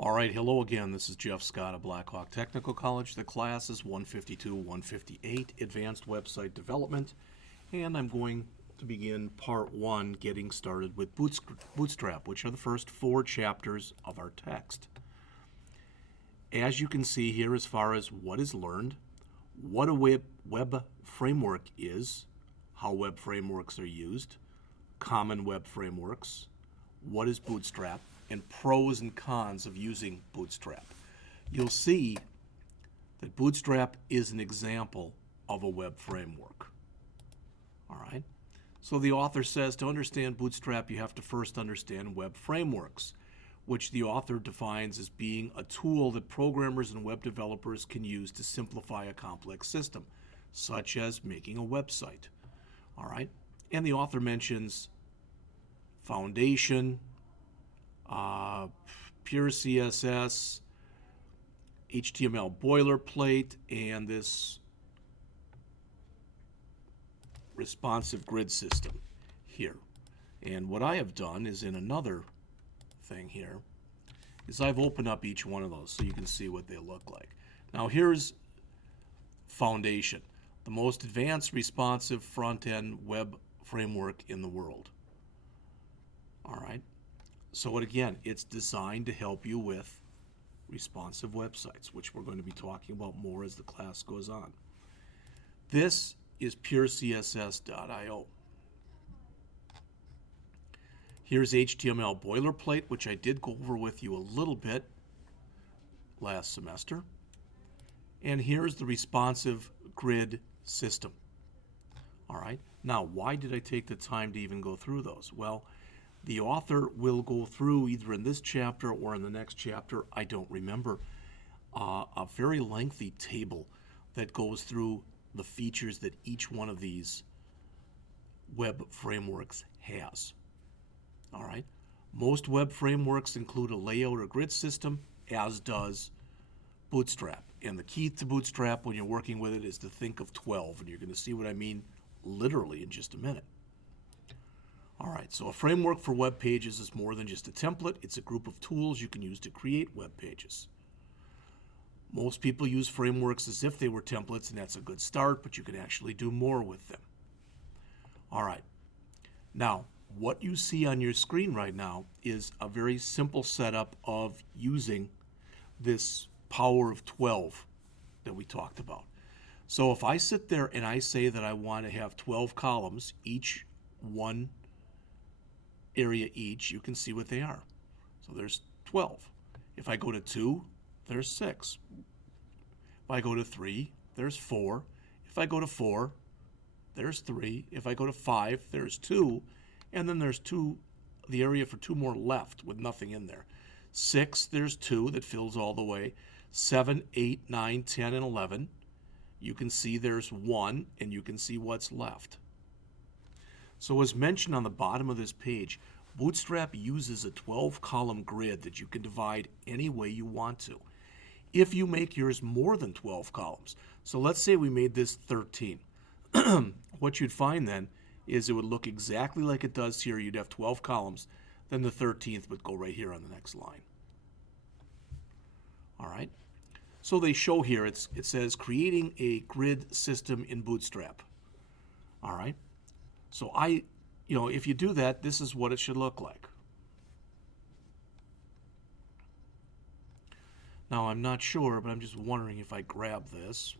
All right, hello again. This is Jeff Scott of Blackhawk Technical College. The class is 152, 158, Advanced Website Development, and I'm going to begin part one, getting started with Bootstrap, which are the first 4 chapters of our text. As you can see here, as far as what is learned, what a web framework is, how web frameworks are used, common web frameworks, what is Bootstrap, and pros and cons of using Bootstrap. You'll see that Bootstrap is an example of a web framework. All right? So the author says to understand Bootstrap, you have to first understand web frameworks, which the author defines as being a tool that programmers and web developers can use to simplify a complex system, such as making a website. All right? And the author mentions Foundation, pure CSS, HTML boilerplate, and this responsive grid system here. And what I have done is in another thing here is I've opened up each one of those so you can see what they look like. Now here's Foundation, the most advanced responsive front-end web framework in the world. All right. So again, it's designed to help you with responsive websites, which we're going to be talking about more as the class goes on. This is purecss.io. Here's HTML boilerplate, which I did go over with you a little bit last semester. And here's the responsive grid system. All right. Now, why did I take the time to even go through those? Well, the author will go through, either in this chapter or in the next chapter, I don't remember, a very lengthy table that goes through the features that each one of these web frameworks has. All right. Most web frameworks include a layout or grid system, as does Bootstrap. And the key to Bootstrap when you're working with it is to think of 12, and you're going to see what I mean literally in just a minute. All right, so a framework for web pages is more than just a template. It's a group of tools you can use to create web pages. Most people use frameworks as if they were templates, and that's a good start, but you can actually do more with them. All right, now what you see on your screen right now is a very simple setup of using this power of 12 that we talked about. So if I sit there and I say that I want to have 12 columns, each one area each, you can see what they are. So there's 12. If I go to 2, there's 6. If I go to 3, there's 4. If I go to 4, there's 3. If I go to 5, there's 2. And then there's the area for 2 more left with nothing in there. 6, there's 2 that fills all the way. 7, 8, 9, 10, and 11. You can see there's 1, and you can see what's left. So as mentioned on the bottom of this page, Bootstrap uses a 12-column grid that you can divide any way you want to. If you make yours more than 12 columns, so let's say we made this 13, what you'd find then is it would look exactly like it does here. You'd have 12 columns, then the 13th would go right here on the next line. All right, so they show here, it says creating a grid system in Bootstrap. All right. So if you do that, this is what it should look like. Now, I'm not sure, but I'm just wondering if I grab this,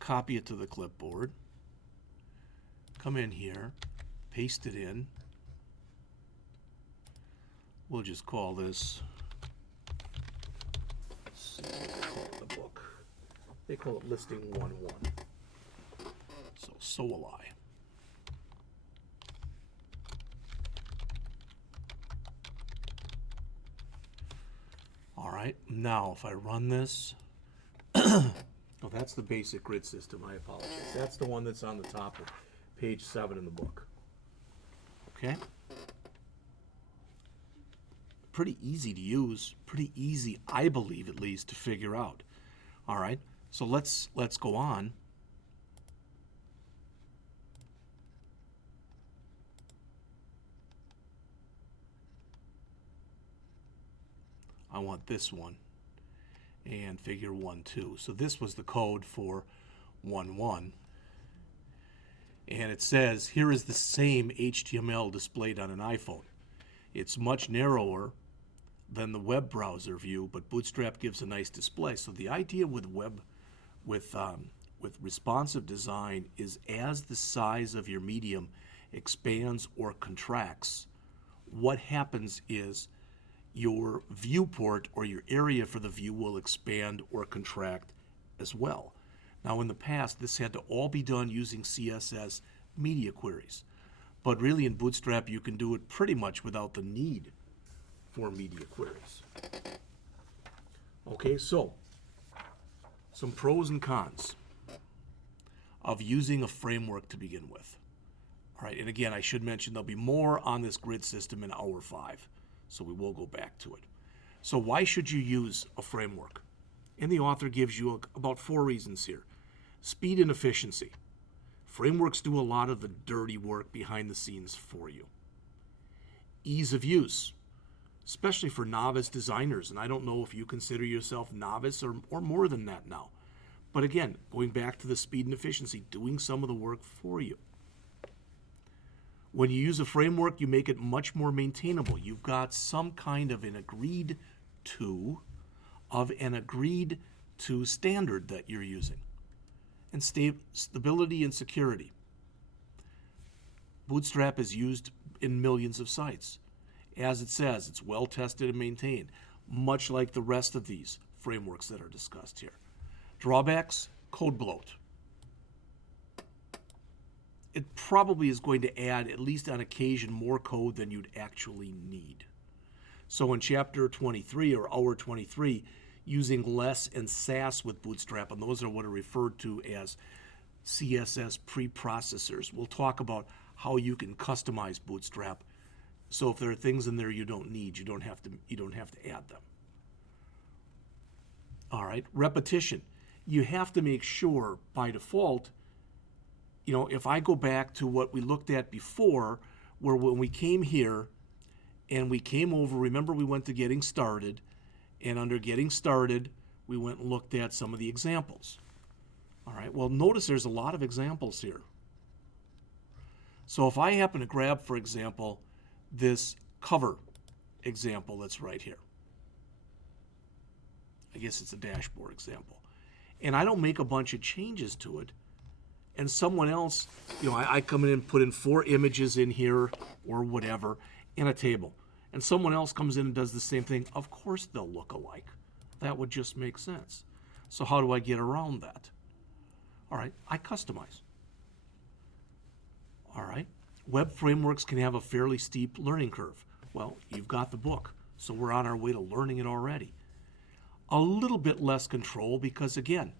copy it to the clipboard, come in here, paste it in. We'll just call this, let's see what they call it in the book. They call it listing 1.1. So will I. All right, now if I run this, oh, that's the basic grid system, I apologize. That's the one that's on the top of page 7 in the book. Okay? Pretty easy to use, pretty easy, I believe at least, to figure out. All right, so let's go on. I want this one, and figure 1, 2. So this was the code for 1, 1. And it says, here is the same HTML displayed on an iPhone. It's much narrower than the web browser view, but Bootstrap gives a nice display. So the idea with responsive design is as the size of your medium expands or contracts, what happens is your viewport or your area for the view will expand or contract as well. Now, in the past, this had to all be done using CSS media queries. But really, in Bootstrap, you can do it pretty much without the need for media queries. Okay, so some pros and cons of using a framework to begin with. All right, and again, I should mention there'll be more on this grid system in hour 5, so we will go back to it. So why should you use a framework? And the author gives you about 4 reasons here. Speed and efficiency. Frameworks do a lot of the dirty work behind the scenes for you. Ease of use, especially for novice designers. And I don't know if you consider yourself novice or more than that now. But again, going back to the speed and efficiency, doing some of the work for you. When you use a framework, you make it much more maintainable. You've got some kind of an agreed to standard that you're using. And stability and security. Bootstrap is used in millions of sites. As it says, it's well tested and maintained, much like the rest of these frameworks that are discussed here. Drawbacks, code bloat. It probably is going to add, at least on occasion, more code than you'd actually need. So in Chapter 23 or Hour 23, using less and Sass with Bootstrap, and those are what are referred to as Css Preprocessors. We'll talk about how you can customize Bootstrap. So if there are things in there you don't need, you don't have to add them. All right, repetition. You have to make sure by default, if I go back to what we looked at before, where when we came here and we came over, remember we went to getting started, and under getting started, we went and looked at some of the examples. All right, well, notice there's a lot of examples here. So if I happen to grab, for example, this cover example that's right here. I guess it's a dashboard example. And I don't make a bunch of changes to it. And someone else, I come in and put in 4 images in here or whatever in a table. And someone else comes in and does the same thing. Of course they'll look alike. That would just make sense. So how do I get around that? All right, I customize. All right, web frameworks can have a fairly steep learning curve. Well, you've got the book, so we're on our way to learning it already. A little bit less control because, again,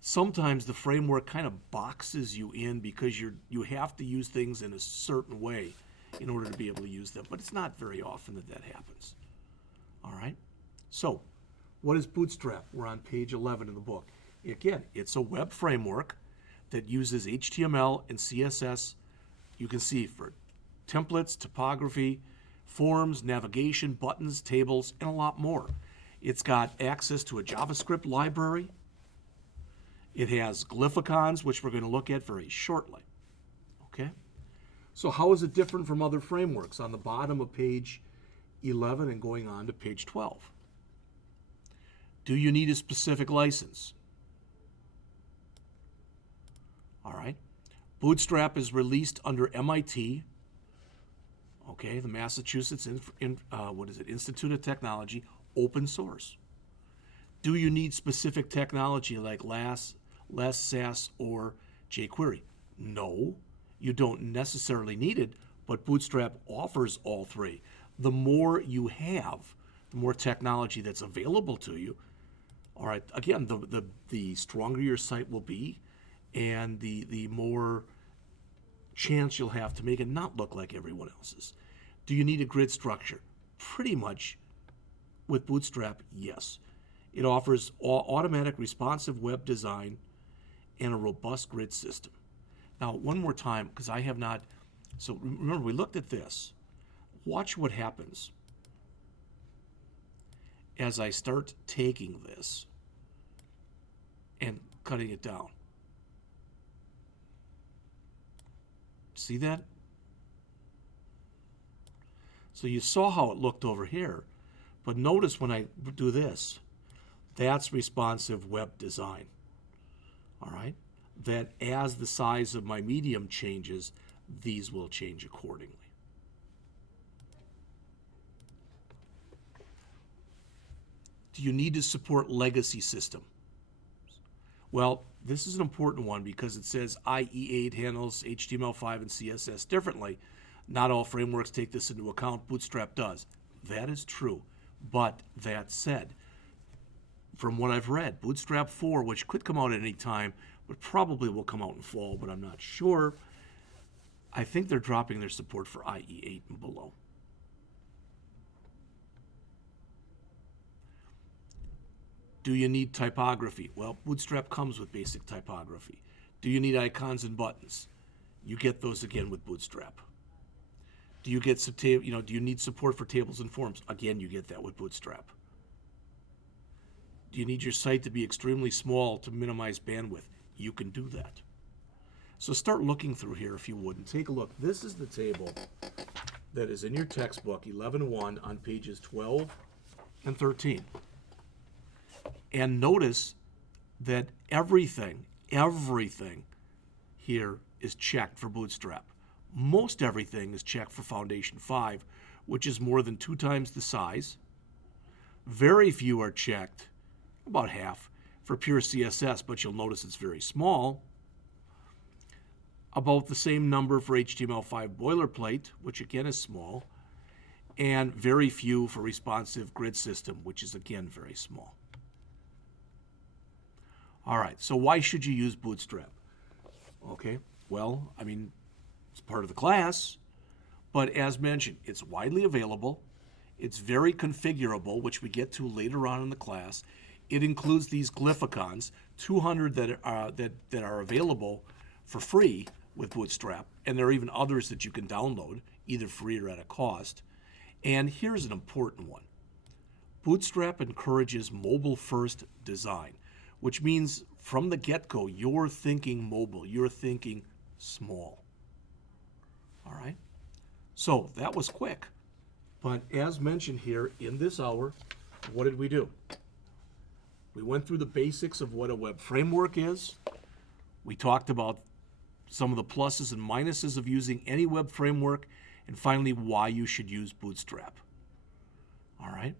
sometimes the framework kind of boxes you in because you have to use things in a certain way in order to be able to use them. But it's not very often that happens. All right? So, what is Bootstrap? We're on page 11 of the book. Again, it's a web framework that uses HTML and CSS, you can see, for templates, typography, forms, navigation, buttons, tables, and a lot more. It's got access to a JavaScript library. It has glyphicons, which we're going to look at very shortly. Okay? So how is it different from other frameworks? On the bottom of page 11 and going on to page 12. Do you need a specific license? All right. Bootstrap is released under MIT, okay, the Massachusetts Institute of Technology, open source. Do you need specific technology like less Sass or jQuery? No, you don't necessarily need it, but Bootstrap offers all 3. The more you have, the more technology that's available to you. All right, again, the stronger your site will be, and the more chance you'll have to make it not look like everyone else's. Do you need a grid structure? Pretty much with Bootstrap, yes. It offers automatic responsive web design and a robust grid system. Now, one more time, because I have not, so remember we looked at this. Watch what happens as I start taking this and cutting it down. See that? So you saw how it looked over here, but notice when I do this, that's responsive web design. All right? That as the size of my medium changes, these will change accordingly. Do you need to support legacy systems? Well, this is an important one because it says IE8 handles HTML5 and CSS differently. Not all frameworks take this into account. Bootstrap does. That is true. But that said, from what I've read, Bootstrap 4, which could come out at any time, but probably will come out in fall, but I'm not sure, I think they're dropping their support for IE8 and below. Do you need typography? Well, Bootstrap comes with basic typography. Do you need icons and buttons? You get those again with Bootstrap. Do you get do you need support for tables and forms? Again, you get that with Bootstrap. Do you need your site to be extremely small to minimize bandwidth? You can do that. So start looking through here if you would and take a look. This is the table that is in your textbook, 11.1, on pages 12 and 13. And notice that everything here is checked for Bootstrap. Most everything is checked for Foundation 5, which is more than 2 times the size. Very few are checked, about half, for pure CSS, but you'll notice it's very small. About the same number for HTML5 boilerplate, which again is small, and very few for responsive grid system, which is again very small. All right, so why should you use Bootstrap? Okay, well, I mean, it's part of the class, but as mentioned, it's widely available. It's very configurable, which we get to later on in the class. It includes these glyphicons, 200 that are available for free with Bootstrap, and there are even others that you can download, either free or at a cost. And here's an important one. Bootstrap encourages mobile-first design, which means from the get-go, you're thinking mobile, you're thinking small. All right? So that was quick. But as mentioned here in this hour, what did we do? We went through the basics of what a web framework is. We talked about some of the pluses and minuses of using any web framework, and finally, why you should use Bootstrap. All right?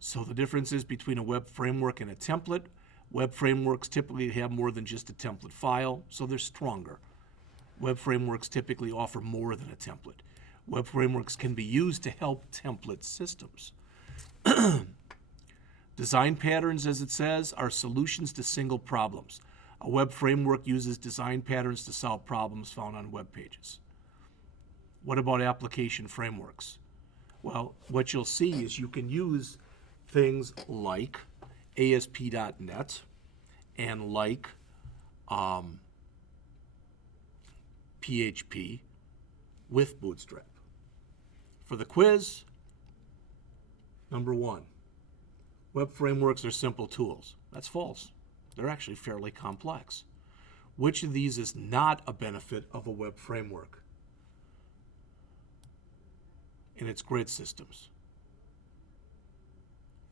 So the differences between a web framework and a template. Web frameworks typically have more than just a template file, so they're stronger. Web frameworks typically offer more than a template. Web frameworks can be used to help template systems. Design patterns, as it says, are solutions to single problems. A web framework uses design patterns to solve problems found on web pages. What about application frameworks? Well, what you'll see is you can use things like ASP.NET and like PHP with Bootstrap. For the quiz, number 1, web frameworks are simple tools. That's false. They're actually fairly complex. Which of these is not a benefit of a web framework? And it's grid systems.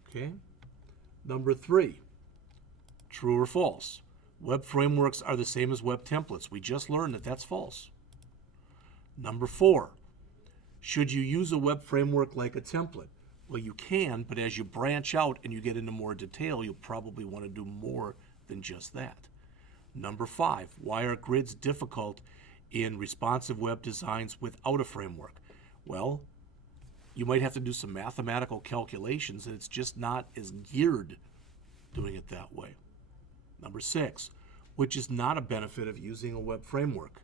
Okay? Number 3, true or false? Web frameworks are the same as web templates. We just learned that that's false. Number 4, should you use a web framework like a template? Well, you can, but as you branch out and you get into more detail, you'll probably want to do more than just that. Number 5, why are grids difficult in responsive web designs without a framework? Well, you might have to do some mathematical calculations, and it's just not as geared doing it that way. Number 6, which is not a benefit of using a web framework?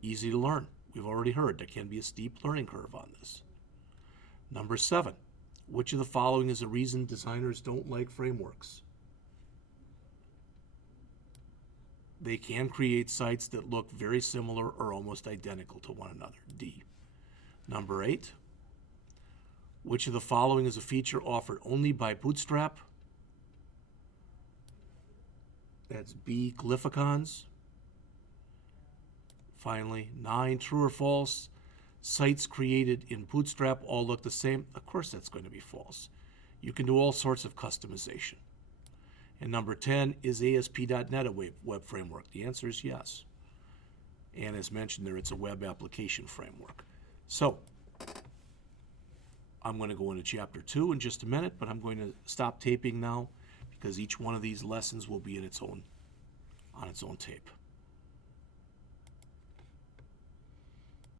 Easy to learn. We've already heard there can be a steep learning curve on this. Number 7, which of the following is a reason designers don't like frameworks? They can create sites that look very similar or almost identical to one another. D. Number 8, Which of the following is a feature offered only by Bootstrap? That's B, glyphicons. Finally, 9, true or false? Sites created in Bootstrap all look the same. Of course that's going to be false. You can do all sorts of customization. And number 10, is ASP.NET a web framework? The answer is yes. And as mentioned there, it's a web application framework. So, I'm going to go into Chapter 2 in just a minute, but I'm going to stop taping now because each one of these lessons will be on its own tape.